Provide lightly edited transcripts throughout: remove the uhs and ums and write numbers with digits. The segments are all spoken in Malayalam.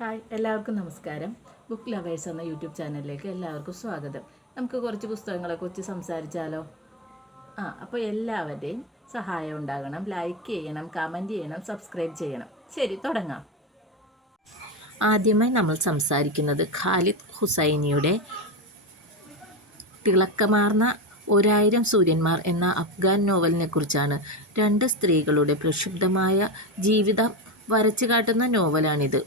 ഹായ്, എല്ലാവർക്കും നമസ്കാരം. ബുക്ക് ലവേഴ്സ് എന്ന യൂട്യൂബ് ചാനലിലേക്ക് എല്ലാവർക്കും സ്വാഗതം. നമുക്ക് കുറച്ച് പുസ്തകങ്ങളെക്കുറിച്ച് സംസാരിച്ചാലോ? അപ്പോൾ എല്ലാവരുടെയും സഹായം ഉണ്ടാകണം. ലൈക്ക് ചെയ്യണം, കമൻറ്റ് ചെയ്യണം, സബ്സ്ക്രൈബ് ചെയ്യണം. ശരി, തുടങ്ങാം. ആദ്യമായി നമ്മൾ സംസാരിക്കുന്നത് ഖാലിദ് ഹുസൈനിയുടെ തിളക്കമാർന്ന 1000 സൂര്യന്മാർ എന്ന അഫ്ഗാൻ നോവലിനെ കുറിച്ചാണ്. 2 സ്ത്രീകളുടെ പ്രക്ഷുബ്ധമായ ജീവിതം വരച്ചു കാട്ടുന്ന നോവലാണിത്.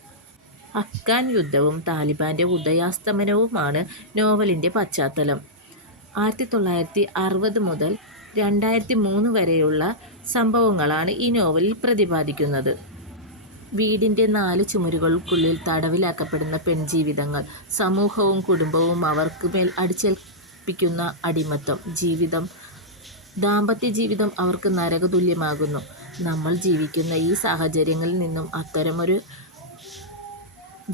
അഫ്ഗാൻ യുദ്ധവും താലിബാൻ്റെ ഉദയാസ്തമനവുമാണ് നോവലിൻ്റെ പശ്ചാത്തലം. 1960 മുതൽ 2003 വരെയുള്ള സംഭവങ്ങളാണ് ഈ നോവലിൽ പ്രതിപാദിക്കുന്നത്. വീടിൻ്റെ 4 ചുമരുകൾക്കുള്ളിൽ തടവിലാക്കപ്പെടുന്ന പെൺജീവിതങ്ങൾ, സമൂഹവും കുടുംബവും അവർക്ക് മേൽ അടിച്ചേൽപ്പിക്കുന്ന അടിമത്തം, ദാമ്പത്യ ജീവിതം അവർക്ക് നരകതുല്യമാകുന്നു. നമ്മൾ ജീവിക്കുന്ന ഈ സാഹചര്യങ്ങളിൽ നിന്നും അത്തരമൊരു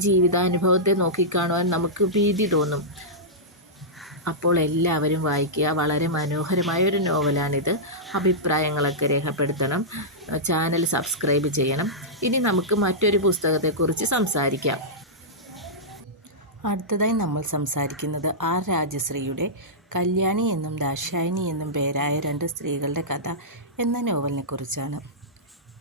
ജീവിതാനുഭവത്തെ നോക്കിക്കാണുവാൻ നമുക്ക് ഭീതി തോന്നും. അപ്പോൾ എല്ലാവരും വായിക്കുക. വളരെ മനോഹരമായ ഒരു നോവലാണിത്. അഭിപ്രായങ്ങളൊക്കെ രേഖപ്പെടുത്തണം. ചാനൽ സബ്സ്ക്രൈബ് ചെയ്യണം. ഇനി നമുക്ക് മറ്റൊരു പുസ്തകത്തെക്കുറിച്ച് സംസാരിക്കാം. അടുത്തതായി നമ്മൾ സംസാരിക്കുന്നത് ആർ രാജശ്രീയുടെ കല്യാണി എന്നും ദാക്ഷായണി എന്നും പേരായ 2 സ്ത്രീകളുടെ കഥ എന്ന നോവലിനെ കുറിച്ചാണ്.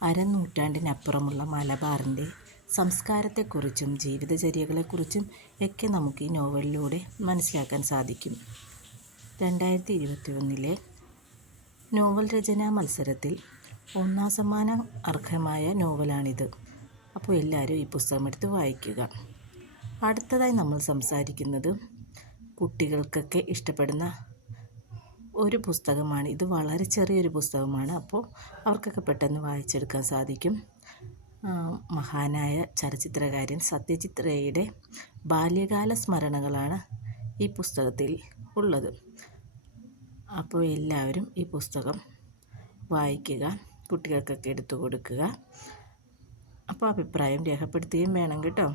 അരനൂറ്റാണ്ടിനപ്പുറമുള്ള മലബാറിൻ്റെ സംസ്കാരത്തെക്കുറിച്ചും ജീവിതചര്യകളെക്കുറിച്ചും ഒക്കെ നമുക്ക് ഈ നോവലിലൂടെ മനസ്സിലാക്കാൻ സാധിക്കും. 2021 നോവൽ രചനാ മത്സരത്തിൽ 1ാം സമ്മാനം അർഹമായ നോവലാണിത്. അപ്പോൾ എല്ലാവരും ഈ പുസ്തകം എടുത്ത് വായിക്കുക. അടുത്തതായി നമ്മൾ സംസാരിക്കുന്നത് കുട്ടികൾക്കൊക്കെ ഇഷ്ടപ്പെടുന്ന ഒരു പുസ്തകമാണ്. ഇത് വളരെ ചെറിയൊരു പുസ്തകമാണ്. അപ്പോൾ അവർക്കൊക്കെ പെട്ടെന്ന് വായിച്ചെടുക്കാൻ സാധിക്കും. മഹാനായ ചലച്ചിത്രകാരൻ സത്യജിത് റേയുടെ ബാല്യകാല സ്മരണകളാണ് ഈ പുസ്തകത്തിൽ ഉള്ളത്. അപ്പോൾ എല്ലാവരും ഈ പുസ്തകം വായിക്കുക, കുട്ടികൾക്കൊക്കെ എടുത്തു കൊടുക്കുക. അപ്പോൾ അഭിപ്രായം രേഖപ്പെടുത്തുകയും വേണം കേട്ടോ.